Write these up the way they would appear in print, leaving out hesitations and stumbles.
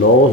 9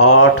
8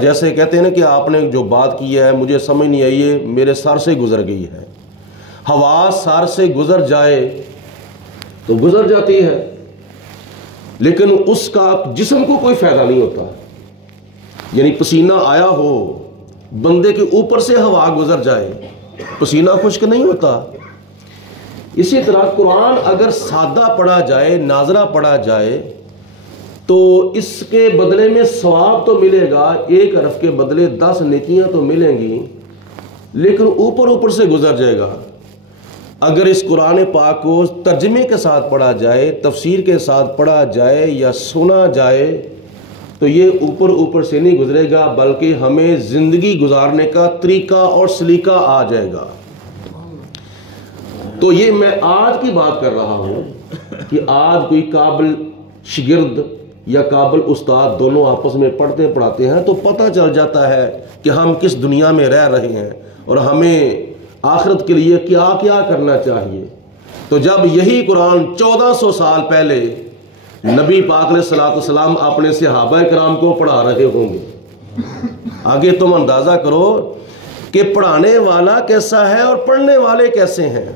جیسے کہتے ہیں نا کہ آپ نے جو بات کی ہے مجھے سمجھ نہیں آئی ہے، میرے سر سے گزر گئی ہے۔ ہوا سر سے گزر جائے تو گزر جاتی ہے، لیکن اس کا جسم کو کوئی فائدہ نہیں ہوتا۔ یعنی پسینہ آیا ہو، بندے کے اوپر سے ہوا گزر جائے، پسینہ خشک نہیں ہوتا۔ اسی طرح قرآن اگر سادہ پڑھا جائے، ناظرہ پڑھا جائے، تو اس کے بدلے میں ثواب تو ملے گا، ایک حرف کے بدلے 10 نیکیاں تو ملیں گی، لیکن اوپر سے گزر جائے گا۔ اگر اس قرآن پاک کو ترجمے کے ساتھ پڑھا جائے، تفسیر کے ساتھ پڑھا جائے یا سنا جائے، تو یہ اوپر سے نہیں گزرے گا، بلکہ ہمیں زندگی گزارنے کا طریقہ اور سلیقہ آ جائے گا۔ تو یہ میں آج کی بات کر رہا ہوں کہ آج کوئی قابل شاگرد یا قابل استاد دونوں آپس میں پڑھتے پڑھاتے ہیں تو پتہ چل جاتا ہے کہ ہم کس دنیا میں رہ رہے ہیں اور ہمیں آخرت کے لیے کیا کیا کرنا چاہیے۔ تو جب یہی قرآن 1400 سال پہلے نبی پاک علیہ الصلوۃ والسلام اپنے صحابہ کرام کو پڑھا رہے ہوں گے، آگے تم اندازہ کرو کہ پڑھانے والا کیسا ہے اور پڑھنے والے کیسے ہیں۔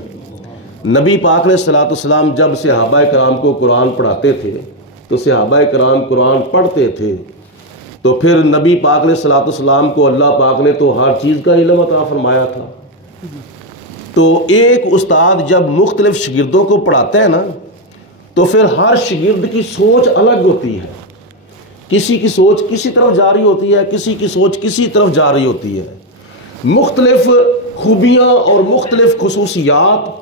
نبی پاک علیہ الصلوۃ والسلام جب صحابہ کرام کو قرآن پڑھاتے تھے تو صحابہ کرام قرآن پڑھتے تھے، تو پھر نبی پاک علیہ الصلوۃ والسلام کو اللہ پاک نے تو ہر چیز کا علم عطا فرمایا تھا۔ تو ایک استاد جب مختلف شاگردوں کو پڑھاتا ہے نا، تو پھر ہر شاگرد کی سوچ الگ ہوتی ہے، کسی کی سوچ کسی طرف جا رہی ہوتی ہے، کسی کی سوچ کسی طرف جا رہی ہوتی ہے۔ مختلف خوبیاں اور مختلف خصوصیات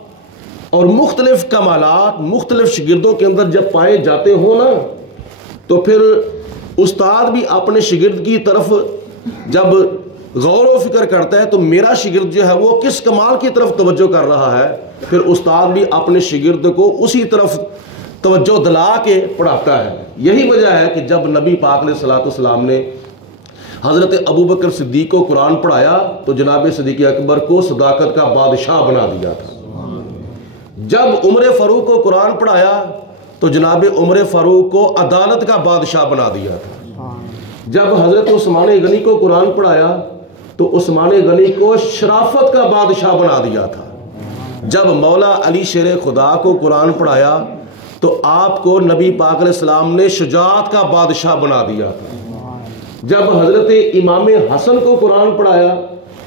اور مختلف کمالات مختلف شاگردوں کے اندر جب پائے جاتے ہوں نا، تو پھر استاد بھی اپنے شاگرد کی طرف جب غور و فکر کرتا ہے تو میرا شاگرد جو ہے وہ کس کمال کی طرف توجہ کر رہا ہے، پھر استاد بھی اپنے شاگرد کو اسی طرف توجہ دلا کے پڑھاتا ہے۔ یہی وجہ ہے کہ جب نبی پاک علیہ الصلوۃ والسلام نے حضرت ابوبکر صدیق کو قرآن پڑھایا تو جناب صدیق اکبر کو صداقت کا بادشاہ بنا دیا تھا۔ جب عمر فاروق کو قرآن پڑھایا تو جناب عمر فاروق کو عدالت کا بادشاہ بنا دیا تھا۔ جب حضرت عثمان غنی کو قرآن پڑھایا تو عثمان غنی کو شرافت کا بادشاہ بنا دیا تھا۔ جب مولا علی شیر خدا کو قرآن پڑھایا تو آپ کو نبی پاک علیہ السلام نے شجاعت کا بادشاہ بنا دیا تھا۔ جب حضرت امام حسن کو قرآن پڑھایا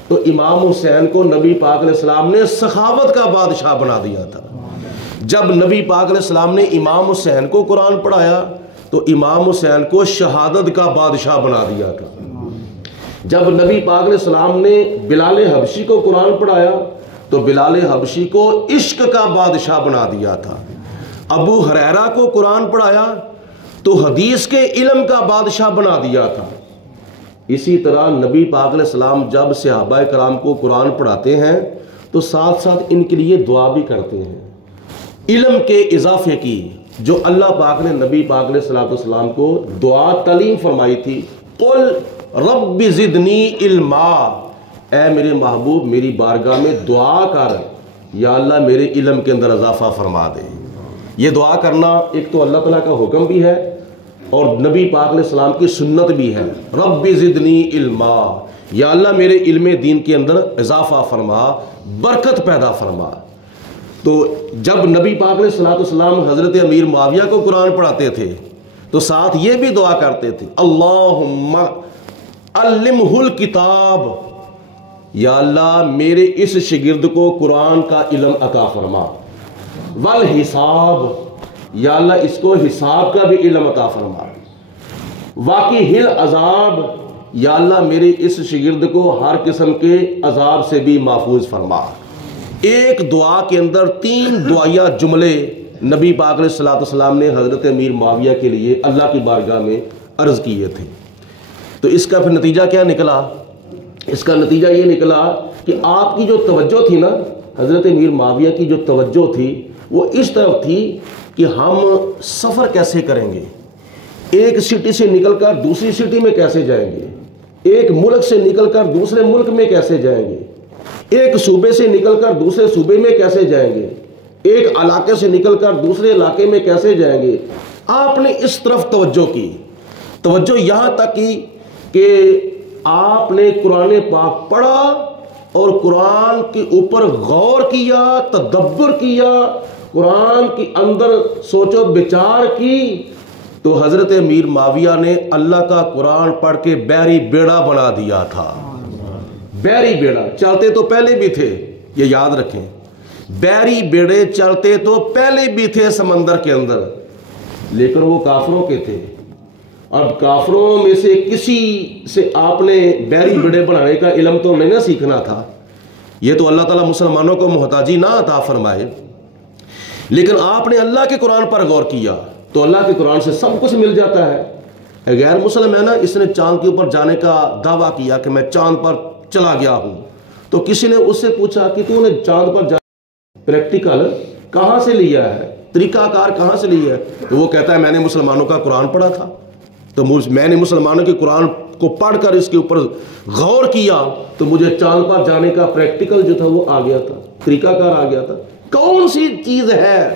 تو امام حسین کو نبی پاک علیہ السلام نے سخاوت کا بادشاہ بنا دیا تھا۔ جب نبی پاک علیہ السلام نے امام حسین کو قرآن پڑھایا تو امام حسین کو شہادت کا بادشاہ بنا دیا تھا۔ جب نبی پاک علیہ السلام نے بلال حبشی کو قرآن پڑھایا تو بلال حبشی کو عشق کا بادشاہ بنا دیا تھا۔ ابو ہریرہ کو قرآن پڑھایا تو حدیث کے علم کا بادشاہ بنا دیا تھا۔ اسی طرح نبی پاک علیہ السلام جب صحابہ کرام کو قرآن پڑھاتے ہیں تو ساتھ ساتھ ان کے لیے دعا بھی کرتے ہیں، علم کے اضافے کی، جو اللہ پاک نے نبی پاک علیہ الصلوۃ والسلام کو دعا تعلیم فرمائی تھی، قل رب زدنی علما، اے میرے محبوب میری بارگاہ میں دعا کر یا اللہ میرے علم کے اندر اضافہ فرما دے۔ یہ دعا کرنا ایک تو اللہ تعالیٰ کا حکم بھی ہے اور نبی پاک علیہ السلام کی سنت بھی ہے، رب زدنی علما، یا اللہ میرے علم دین کے اندر اضافہ فرما، برکت پیدا فرما۔ تو جب نبی پاک علیہ الصلوۃ والسلام حضرت امیر معاویہ کو قرآن پڑھاتے تھے تو ساتھ یہ بھی دعا کرتے تھے، اللہم علمہ الکتاب، یا اللہ میرے اس شاگرد کو قرآن کا علم عطا فرما، والحساب، یا اللہ اس کو حساب کا بھی علم عطا فرما، واقعہ العذاب، یا اللہ میرے اس شاگرد کو ہر قسم کے عذاب سے بھی محفوظ فرما۔ ایک دعا کے اندر 3 دعائیہ جملے نبی پاک علیہ الصلوۃ والسلام نے حضرت امیر معاویہ کے لیے اللہ کی بارگاہ میں عرض کیے تھے۔ تو اس کا پھر نتیجہ کیا نکلا؟ اس کا نتیجہ یہ نکلا کہ آپ کی جو توجہ تھی نا، حضرت امیر معاویہ کی جو توجہ تھی وہ اس طرف تھی کہ ہم سفر کیسے کریں گے، ایک سٹی سے نکل کر دوسری سٹی میں کیسے جائیں گے، ایک ملک سے نکل کر دوسرے ملک میں کیسے جائیں گے، ایک صوبے سے نکل کر دوسرے صوبے میں کیسے جائیں گے، ایک علاقے سے نکل کر دوسرے علاقے میں کیسے جائیں گے۔ آپ نے اس طرف توجہ کی، توجہ یہاں تک کی کہ آپ نے قرآن پاک پڑھا اور قرآن کے اوپر غور کیا، تدبر کیا، قرآن کے اندر سوچ و بچار کی، تو حضرت امیر معاویہ نے اللہ کا قرآن پڑھ کے بحری بیڑا بنا دیا تھا۔ بحری بیڑا چلتے تو پہلے بھی تھے، یہ یاد رکھیں، بحری بیڑے چلتے تو پہلے بھی تھے سمندر کے اندر، لیکن وہ کافروں کے تھے۔ اب کافروں میں سے کسی سے آپ نے بحری بیڑے بنانے کا علم تو نہیں نہ سیکھنا تھا، یہ تو اللہ تعالیٰ مسلمانوں کو محتاجی نہ عطا فرمائے، لیکن آپ نے اللہ کے قرآن پر غور کیا تو اللہ کے قرآن سے سب کچھ مل جاتا ہے۔ غیر مسلم ہے نا، اس نے چاند کے اوپر جانے کا دعویٰ کیا کہ میں چاند پر چلا گیا ہوں، تو کسی نے اس سے پوچھا کہ تو نے چاند پر پریکٹیکل کہاں سے لیا ہے، طریقہ کار کہاں سے لیا ہے؟ تو وہ کہتا ہے میں نے مسلمانوں کا قرآن پڑھا تھا، تو میں نے مسلمانوں کے قرآن کو پڑھ کر اس کے اوپر غور کیا تو مجھے چاند پر جانے کا پریکٹیکل جو تھا وہ آ گیا تھا، طریقہ کار آ گیا تھا۔ کون سی چیز ہے،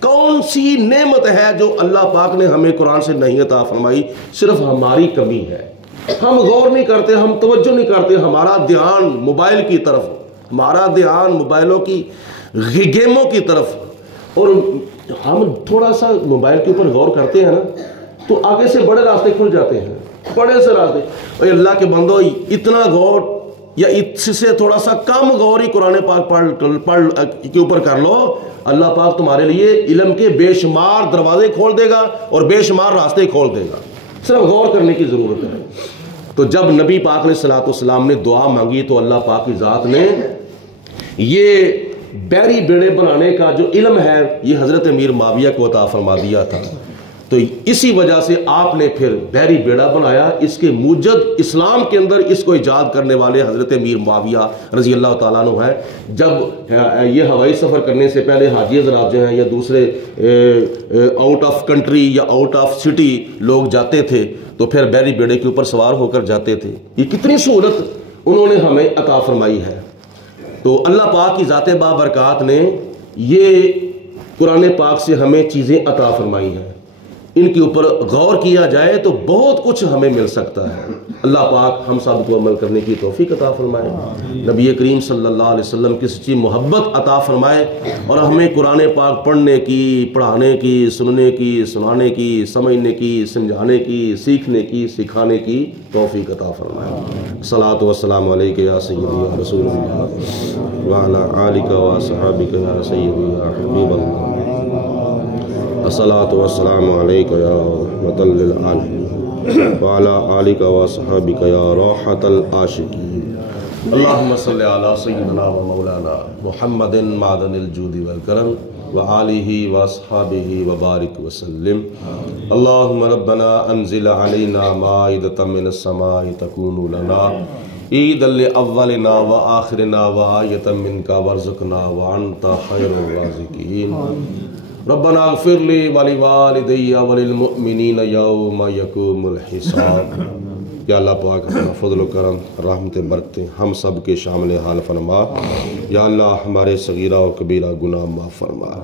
کون سی نعمت ہے جو اللہ پاک نے ہمیں قرآن سے نہیں عطا فرمائی؟ صرف ہماری کمی ہے، ہم غور نہیں کرتے، ہم توجہ نہیں کرتے، ہمارا دھیان موبائل کی طرف، ہمارا دھیان موبائلوں کی گیموں کی طرف، اور ہم تھوڑا سا موبائل کے اوپر غور کرتے ہیں نا تو آگے سے بڑے راستے کھل جاتے ہیں، بڑے سے راستے۔ اے اللہ کے بندو، اتنا غور یا اس سے تھوڑا سا کم غور ہی قرآن پاک پڑھ کے اوپر کر لو، اللہ پاک تمہارے لیے علم کے بے شمار دروازے کھول دے گا اور بے شمار راستے کھول دے گا، صرف غور کرنے کی ضرورت ہے۔ تو جب نبی پاک علیہ الصلوۃ والسلام نے دعا مانگی تو اللہ پاک کی ذات نے یہ بحری بیڑے بنانے کا جو علم ہے یہ حضرت امیر معاویہ کو عطا فرما دیا تھا، تو اسی وجہ سے آپ نے پھر بحری بیڑا بنایا۔ اس کے موجد اسلام کے اندر اس کو ایجاد کرنے والے حضرت امیر معاویہ رضی اللہ تعالیٰ عنہ ہے۔ جب یہ ہوائی سفر کرنے سے پہلے حاجی حضرات جو ہیں یا دوسرے آؤٹ آف کنٹری یا آؤٹ آف سٹی لوگ جاتے تھے تو پھر بحری بیڑے کے اوپر سوار ہو کر جاتے تھے۔ یہ کتنی سہولت انہوں نے ہمیں عطا فرمائی ہے۔ تو اللہ پاک کی ذات بابرکات نے یہ قرآن پاک سے ہمیں چیزیں عطا فرمائی ہیں، ان کے اوپر غور کیا جائے تو بہت کچھ ہمیں مل سکتا ہے۔ اللہ پاک ہم سب کو عمل کرنے کی توفیق عطا فرمائے، نبی کریم صلی اللہ علیہ وسلم کی سچی محبت عطا فرمائے، اور ہمیں قرآن پاک پڑھنے کی، پڑھانے کی، سننے کی، سنانے کی، سمجھنے کی، سمجھانے کی، سیکھنے کی، سکھانے کی توفیق عطا فرمائے۔ صلاۃ و سلام علیک یا سیدی یا رسول اللہ وعلی آلک و صحابک یا سیدی یا حبیب اللہ، الصلاۃ والسلام علیک یا رحمۃ للعالمین وعلی آلک و صحابک یا راحۃ العاشقین۔ اللہم صلی علی سیدنا و مولانا محمد معدن الجود والکرم وآلہ واصحابہ وبارک وسلم۔ اللہم ربنا انزل علینا مائدۃ من السماء تکون لنا عیدا لأولنا وآخرنا وآیۃ منک وارزقنا وانت خیر الرازقین۔ ربنا اغفر لی ولوالدی وللمؤمنین یوم یقوم الحساب۔ یا اللہ پاک اپنا فضل و کرم، رحمت برکتیں ہم سب کے شامل حال فرما۔ یا اللہ ہمارے صغیرہ و کبیرہ گناہ معاف فرما۔